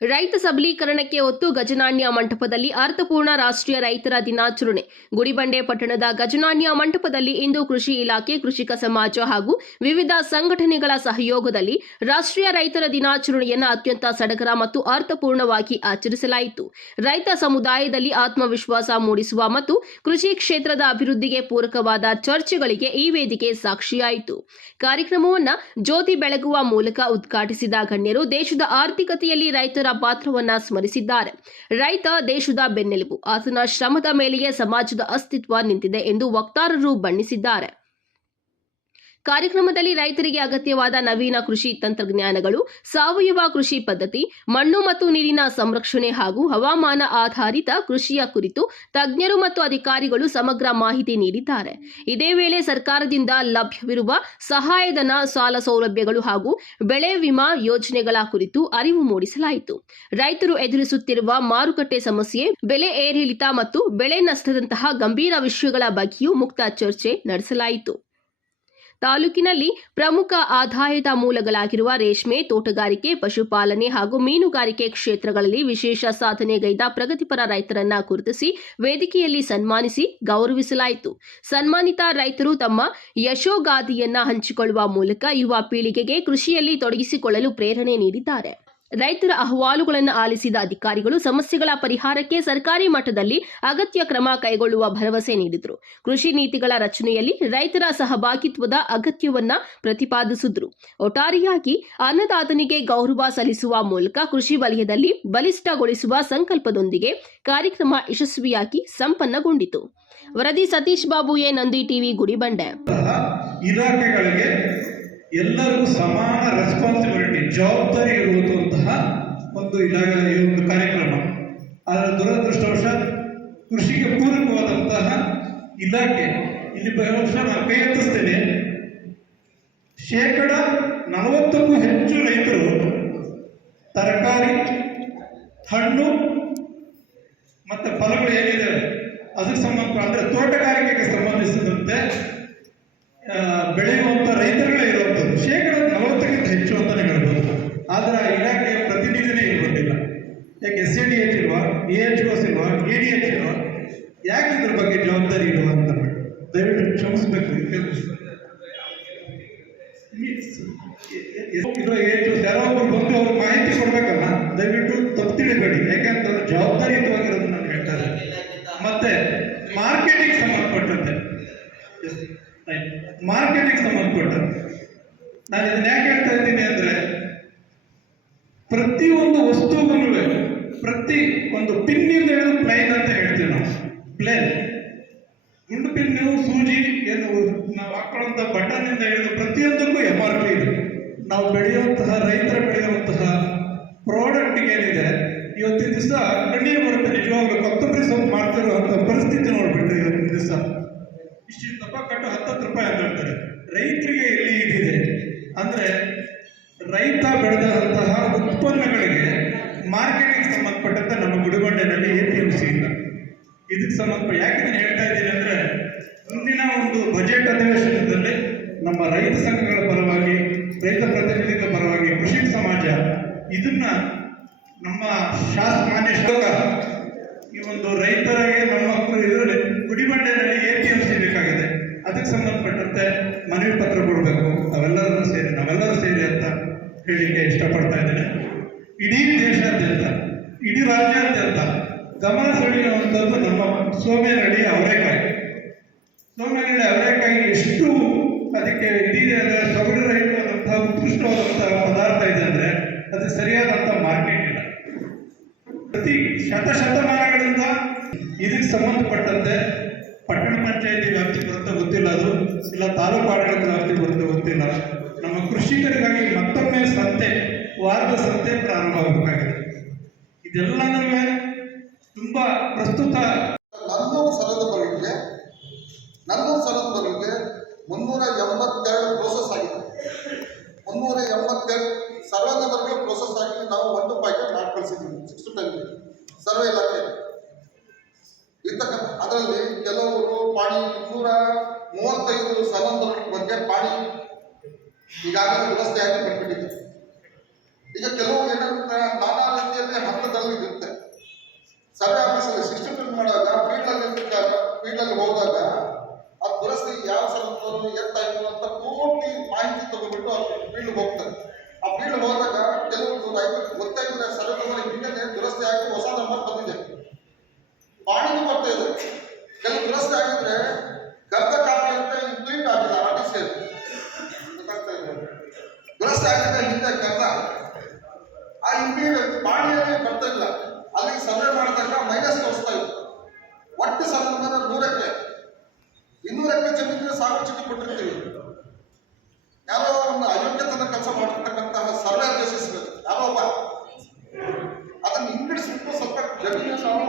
ರೈತ ಸಬಲೀಕರಣಕ್ಕೆ ಒತ್ತು ಗಜನಾಣ್ಯ ಮಂಟಪದಲ್ಲಿ ಅರ್ಥಪೂರ್ಣ ರಾಷ್ಟ್ರೀಯ ರೈತರ ದಿನಾಚರಣೆ. ಗುಡಿಬಂಡೆ ಪಟ್ಟಣದ ಗಜನಾಣ್ಯ ಮಂಟಪದಲ್ಲಿ ಇಂದು ಕೃಷಿ ಇಲಾಖೆ, ಕೃಷಿಕ ಸಮಾಜ ಹಾಗೂ ವಿವಿಧ ಸಂಘಟನೆಗಳ ಸಹಯೋಗದಲ್ಲಿ ರಾಷ್ಟ್ರೀಯ ರೈತರ ದಿನಾಚರಣೆಯನ್ನು ಅತ್ಯಂತ ಸಡಗರ ಮತ್ತು ಅರ್ಥಪೂರ್ಣವಾಗಿ ಆಚರಿಸಲಾಯಿತು. ರೈತ ಸಮುದಾಯದಲ್ಲಿ ಆತ್ಮವಿಶ್ವಾಸ ಮೂಡಿಸುವ ಮತ್ತು ಕೃಷಿ ಕ್ಷೇತ್ರದ ಅಭಿವೃದ್ಧಿಗೆ ಪೂರಕವಾದ ಚರ್ಚೆಗಳಿಗೆ ಈ ವೇದಿಕೆ ಸಾಕ್ಷಿಯಾಯಿತು. ಕಾರ್ಯಕ್ರಮವನ್ನು ಜ್ಯೋತಿ ಬೆಳಗುವ ಮೂಲಕ ಉದ್ಘಾಟಿಸಿದ ಗಣ್ಯರು ದೇಶದ ಆರ್ಥಿಕತೆಯಲ್ಲಿ ರೈತರ ಪಾತ್ರವನ್ನ ಸ್ಮರಿಸಿದ್ದಾರೆ. ರೈತ ದೇಶದ ಬೆನ್ನೆಲುಬು, ಆತನ ಶ್ರಮದ ಮೇಲೆಯೇ ಸಮಾಜದ ಅಸ್ತಿತ್ವ ನಿಂತಿದೆ ಎಂದು ವಕ್ತಾರರು ಬಣ್ಣಿಸಿದ್ದಾರೆ. ಕಾರ್ಯಕ್ರಮದಲ್ಲಿ ರೈತರಿಗೆ ಅಗತ್ಯವಾದ ನವೀನ ಕೃಷಿ ತಂತ್ರಜ್ಞಾನಗಳು, ಸಾವಯವ ಕೃಷಿ ಪದ್ಧತಿ, ಮಣ್ಣು ಮತ್ತು ನೀರಿನ ಸಂರಕ್ಷಣೆ ಹಾಗೂ ಹವಾಮಾನ ಆಧಾರಿತ ಕೃಷಿಯ ಕುರಿತು ತಜ್ಞರು ಮತ್ತು ಅಧಿಕಾರಿಗಳು ಸಮಗ್ರ ಮಾಹಿತಿ ನೀಡಿದ್ದಾರೆ. ಇದೇ ವೇಳೆ ಸರ್ಕಾರದಿಂದ ಲಭ್ಯವಿರುವ ಸಹಾಯಧನ, ಸಾಲ ಸೌಲಭ್ಯಗಳು ಹಾಗೂ ಬೆಳೆ ವಿಮಾ ಯೋಜನೆಗಳ ಕುರಿತು ಅರಿವು ಮೂಡಿಸಲಾಯಿತು. ರೈತರು ಎದುರಿಸುತ್ತಿರುವ ಮಾರುಕಟ್ಟೆ ಸಮಸ್ಯೆ, ಬೆಲೆ ಏರಿಳಿತ ಮತ್ತು ಬೆಳೆ ನಷ್ಟದಂತಹ ಗಂಭೀರ ವಿಷಯಗಳ ಬಗ್ಗೆಯೂ ಮುಕ್ತ ಚರ್ಚೆ ನಡೆಸಲಾಯಿತು. ತಾಲೂಕಿನಲ್ಲಿ ಪ್ರಮುಖ ಆದಾಯದ ಮೂಲಗಳಾಗಿರುವ ರೇಷ್ಮೆ, ತೋಟಗಾರಿಕೆ, ಪಶುಪಾಲನೆ ಹಾಗೂ ಮೀನುಗಾರಿಕೆ ಕ್ಷೇತ್ರಗಳಲ್ಲಿ ವಿಶೇಷ ಸಾಧನೆಗೈದ ಪ್ರಗತಿಪರ ರೈತರನ್ನ ಗುರುತಿಸಿ ವೇದಿಕೆಯಲ್ಲಿ ಸನ್ಮಾನಿಸಿ ಗೌರವಿಸಲಾಯಿತು. ಸನ್ಮಾನಿತ ರೈತರು ತಮ್ಮ ಯಶೋಗಾಥೆಯನ್ನ ಹಂಚಿಕೊಳ್ಳುವ ಮೂಲಕ ಯುವ ಪೀಳಿಗೆಗೆ ಕೃಷಿಯಲ್ಲಿ ತೊಡಗಿಸಿಕೊಳ್ಳಲು ಪ್ರೇರಣೆ ನೀಡಿದ್ದಾರೆ. ರೈತರ ಅಹವಾಲುಗಳನ್ನು ಆಲಿಸಿದ ಅಧಿಕಾರಿಗಳು ಸಮಸ್ಯೆಗಳ ಪರಿಹಾರಕ್ಕೆ ಸರ್ಕಾರಿ ಮಟ್ಟದಲ್ಲಿ ಅಗತ್ಯ ಕ್ರಮ ಕೈಗೊಳ್ಳುವ ಭರವಸೆ ನೀಡಿದರು. ಕೃಷಿ ನೀತಿಗಳ ರಚನೆಯಲ್ಲಿ ರೈತರ ಸಹಭಾಗಿತ್ವದ ಅಗತ್ಯವನ್ನ ಪ್ರತಿಪಾದಿಸಿದರು. ಒಟ್ಟಾರೆಯಾಗಿ ಅನ್ನದಾತನಿಗೆ ಗೌರವ ಸಲ್ಲಿಸುವ ಮೂಲಕ ಕೃಷಿ ವಲಯದಲ್ಲಿ ಬಲಿಷ್ಠಗೊಳಿಸುವ ಸಂಕಲ್ಪದೊಂದಿಗೆ ಕಾರ್ಯಕ್ರಮ ಯಶಸ್ವಿಯಾಗಿ ಸಂಪನ್ನಗೊಂಡಿತು. ವರದಿ ಸತೀಶ್ ಬಾಬು, ನಂದಿ ಟಿವಿ, ಗುಡಿಬಂಡೆ. ಇಲಾಖೆಗಳಿಗೆ ಎಲ್ಲರಿಗೂ ಸಮಾನ ರೆಸ್ಪಾನ್ಸಿಬಿಲಿಟಿ, ಜವಾಬ್ದಾರಿ ಇರುವಂತಹ ಒಂದು ಕಾರ್ಯಕ್ರಮ. ಆದರೆ ದುರದೃಷ್ಟವಶಾತ್ ಕೃಷಿಗೆ ಪೂರಕವಾದಂತಹ ಇಲಾಖೆ ಇಲ್ಲಿ ವರ್ಷ ನಾನು ಕೈ ಎತ್ತಿಸ್ತೇನೆ, 40%ಕ್ಕೂ ಹೆಚ್ಚು ರೈತರು ತರಕಾರಿ, ಹಣ್ಣು ಮತ್ತು ಫಲಗಳು ಏನಿದೆ ಅದಕ್ಕೆ ಅಂದರೆ ತೋಟಗಾರಿಕೆಗೆ ಸಂಬಂಧಿಸಿದಂತೆ ಬೆಳೆಯುವಂಥ ರೈತರುಗಳೇ ಇರುವಂಥದ್ದು 40%ಕ್ಕಿಂತ ಹೆಚ್ಚು ಅಂತಲೇ ಹೇಳ್ಬೋದು. ಆದರೆ ಆ ಇಲಾಖೆಯ ಪ್ರತಿನಿಧಿನೇ ಇರೋದಿಲ್ಲ. ಯಾಕೆ SCDH ಇಲ್ವಾ, EHOs ಇಲ್ವಾ, EDH ಇಲ್ವಾ, ಯಾಕೆ ಇದ್ರ ಬಗ್ಗೆ ಜವಾಬ್ದಾರಿ ಇಲ್ವಾ ಅಂತ ದಯವಿಟ್ಟು ಕ್ಷಮಿಸಬೇಕು. ಯಾರೊಬ್ಬರು ಬಂದು ಅವ್ರಿಗೆ ಮಾಹಿತಿ ಕೊಡ್ಬೇಕಲ್ಲ, ದಯವಿಟ್ಟು ತಪ್ಪು ತಿಳಿಬೇಡಿ. ಯಾಕೆಂತಂದ್ರೆ ಜವಾಬ್ದಾರಿಯುತವಾಗಿರೋದು ನಾನು ಹೇಳ್ತಾರೆ. ಮತ್ತೆ ಮಾರ್ಕೆಟಿಂಗ್ ಸಂಬಂಧಪಟ್ಟಂತೆ ನಾನು ಇದನ್ನ ಯಾಕೆ ಹೇಳ್ತಾ ಇದ್ದೀನಿ ಅಂದ್ರೆ, ಪ್ರತಿಯೊಂದು ವಸ್ತುಗಳು ಪ್ರತಿ ಒಂದು ಪಿನ್ನಿಂದ ಹಿಡಿದು ಪ್ಲೈನ್ ಅಂತ ಹೇಳ್ತೀವಿ ನಾವು. ಪ್ಲೇನ್ ಗುಂಡು ಪಿನ್ನು, ಸೂಜಿ, ಏನು ನಾವು ಹಾಕೊಳ್ಳುವಂತಹ ಬಟನ್ ಇಂದ ಹಿಡಿದು ಪ್ರತಿಯೊಂದಕ್ಕೂ MRP ಇದೆ. ನಾವು ಬೆಳೆಯುವಂತಹ ರೈತರು ಬೆಳೆಯುವಂತಹ ಪ್ರಾಡಕ್ಟ್ ಏನಿದೆ ಇವತ್ತಿನ ದಿವಸ ಕಣ್ಣಿಗೆ ಬರುತ್ತೆ. ನಿಜವಾಗ್ಲೂ ಕೊತ್ತಂಬರಿ ಸೊಪ್ಪು ಮಾಡ್ತಿರುವಂತಹ ಪರಿಸ್ಥಿತಿ ನೋಡ್ಬಿಟ್ರೆ ಇವತ್ತಿನ ದಿವಸ ಇಷ್ಟು ದಪ್ಪ ಕಟ್ಟು 10 ರೂಪಾಯಿ ಅಂತ ಹೇಳ್ತಾರೆ. ರೈತರಿಗೆ ಎಲ್ಲಿ ಇದಿದೆ ಅಂದ್ರೆ, ರೈತ ಬೆಳೆದಂತಹ ಉತ್ಪನ್ನಗಳಿಗೆ ಮಾರ್ಕೆಟಿಂಗ್ ಸಂಬಂಧಪಟ್ಟಂತೆ ನಮ್ಮ ಗುಡಿಬಂಡೆನಲ್ಲಿ APMC ಇಲ್ಲ. ಇದಕ್ಕೆ ಯಾಕೆ ನಾನು ಹೇಳ್ತಾ ಇದ್ದೀನಿ ಅಂದ್ರೆ, ಮುಂದಿನ ಒಂದು ಬಜೆಟ್ ಅಧಿವೇಶನದಲ್ಲಿ ನಮ್ಮ ರೈತ ಸಂಘಗಳ ಪರವಾಗಿ, ರೈತ ಪ್ರತಿನಿಧಿಗಳ ಪರವಾಗಿ ಕೃಷಿ ಸಮಾಜ ಇದನ್ನ ನಮ್ಮ ಮಾನ್ಯ ಶಾಸಕ ಈ ಒಂದು ರೈತರಿಗೆ ನಮ್ಮ ಇದರಲ್ಲಿ ಗುಡಿಬಂಡೆನಲ್ಲಿ APMC ಬೇಕಾಗಿದೆ, ಅದಕ್ಕೆ ಸಂಬಂಧಪಟ್ಟಂತೆ ಮನವಿ ಪತ್ರ ಕೊಡಬೇಕು. ನಾವೆಲ್ಲರೂ ಸೇರಿ ಅಂತ ಹೇಳಿಕೆ ಇಷ್ಟಪಡ್ತಾ ಇದ್ದೇನೆ. ಇಡೀ ದೇಶಾದ್ಯಂತ, ಇಡೀ ರಾಜ್ಯಾದ್ಯಂತ ಗಮನ ಸೆಳೆಯುವಂಥದ್ದು ನಮ್ಮ ಸೋಮೇನಹಳ್ಳಿ ಅವರೆಕಾಯಿ. ಎಷ್ಟು ಅದಕ್ಕೆ ಇಡೀ ಸೊಗಡುರಹಿತವಾದಂತಹ ಉತ್ಕೃಷ್ಟವಾದಂತಹ ಪದಾರ್ಥ ಇದೆ ಅಂದ್ರೆ ಅದಕ್ಕೆ ಸರಿಯಾದಂತಹ ಮಾರ್ಕೆಟ್ ಇಲ್ಲ. ಪ್ರತಿ ಶತಮಾನಗಳಿಂದ ಇದಕ್ಕೆ ಸಂಬಂಧಪಟ್ಟಂತೆ ಪಟ್ಟಣ ಪಂಚಾಯತಿ ವ್ಯಾಪ್ತಿ ಬರುತ್ತೆ ಗೊತ್ತಿಲ್ಲ, ಅದು ಇಲ್ಲ ತಾಲೂಕು ಆಡಳಿತ ವ್ಯಾಪ್ತಿ ಬರುತ್ತೆ ಗೊತ್ತಿಲ್ಲ. ನಮ್ಮ ಕೃಷಿಕರಿಗಾಗಿ ಮತ್ತೊಮ್ಮೆ ವಾರದ ಸಂತೆ ಪ್ರಾರಂಭ ಆಗಬೇಕಾಗಿದೆ. ಇದೆಲ್ಲನೂ ತುಂಬಾ ಪ್ರಸ್ತುತ ನನ್ನೂರು ಸಲದ ಬರಲಿಕ್ಕೆ 382 ಪ್ರೋಸೆಸ್ ಆಗಿದೆ. 382 ಸರ್ವೆ ನಂಬರ್ಗಳು ಪ್ರೋಸೆಸ್ ಆಗಿದೆ. ನಾವು 1 to 5 ಮಾಡಿ ಕಳಿಸಿದ್ದೀವಿ. 6 to 10 ಸರ್ವೆ ಇಲಾಖೆ ಇರ್ತಕ್ಕಂಥ ಅದರಲ್ಲಿ ಕೆಲವರು ಪಾಣಿ 235 ಸಲಂಬರ್ ಬಗ್ಗೆ ಪಾಣಿ ಈಗಾಗಲೇ ವ್ಯವಸ್ಥೆಯಾಗಿ ಬಂದ್ಬಿಟ್ಟಿದೆ. ಈಗ ಕೆಲವು ಏನಂತ ನಾನಾ ರೀತಿಯಲ್ಲಿ ಫೀಲ್ಡ್ ಹೋಗ್ತಾರೆ. ಆ ಫೀಲ್ಡ್ ಹೋದಾಗ ಕೆಲವೊಂದು ರೈತರಿಗೆ ಗೊತ್ತಾಗಿದ್ರೆ ಸರ್ವೆ ನಂಬರ್ ಹಿಂದೆ ದುರಸ್ತಿ ಆಗಿ ಹೊಸ ನಂಬರ್ ಬಂದಿದೆ, ಪಾಣಿನೂ ಬರ್ತಾ ಇದೆ. ಕೆಲವು ದುರಸ್ತಿ ಆಗಿದ್ರೆ ಗರ್ಭ ಕಾಪಿ ಅಂತ ಇಂಪ್ಲೀಟ್ ಆಗಿಲ್ಲ RTC ಗೊತ್ತಾಗ್ತಾ ಇದೆ. ದುರಸ್ತಿ ಆಗಿದ್ರೆ ಹಿಂದೆ ಗರ್ಭ ಆ ಇಂಪ್ಲೀಟ್ ಪಾಣಿಯಲ್ಲಿ ಬರ್ತಾ ಇಲ್ಲ, ಅಲ್ಲಿ ಸರ್ವೆ ಮಾಡಿದಾಗ ಮೈನಸ್ ತೋರಿಸ್ತಾ ಇತ್ತು. ಒಟ್ಟು ಸರ್ವೆ ನಂಬರ್ 100 ಎಕರೆ ಜಮೀನಿಗೆ ಸಾಕು ಚೀಟಿ ಕೊಟ್ಟಿರ್ತೀವಿ. ಯಾರೋ ಒಂದು ಅಯೋಗ್ಯತನ ಕೆಲಸ ಮಾಡಿರ್ತಕ್ಕಂತಹ ಸರ್ವೆ ಅಧ್ಯಕ್ಷಿಸಬೇಕು ಯಾರೋ ಒಬ್ಬ ಅದನ್ನು ಹಿಂಗಿಡಿಸ್ಬಿಟ್ಟು ಸ್ವಲ್ಪ ಜಮೀನು ನಾವು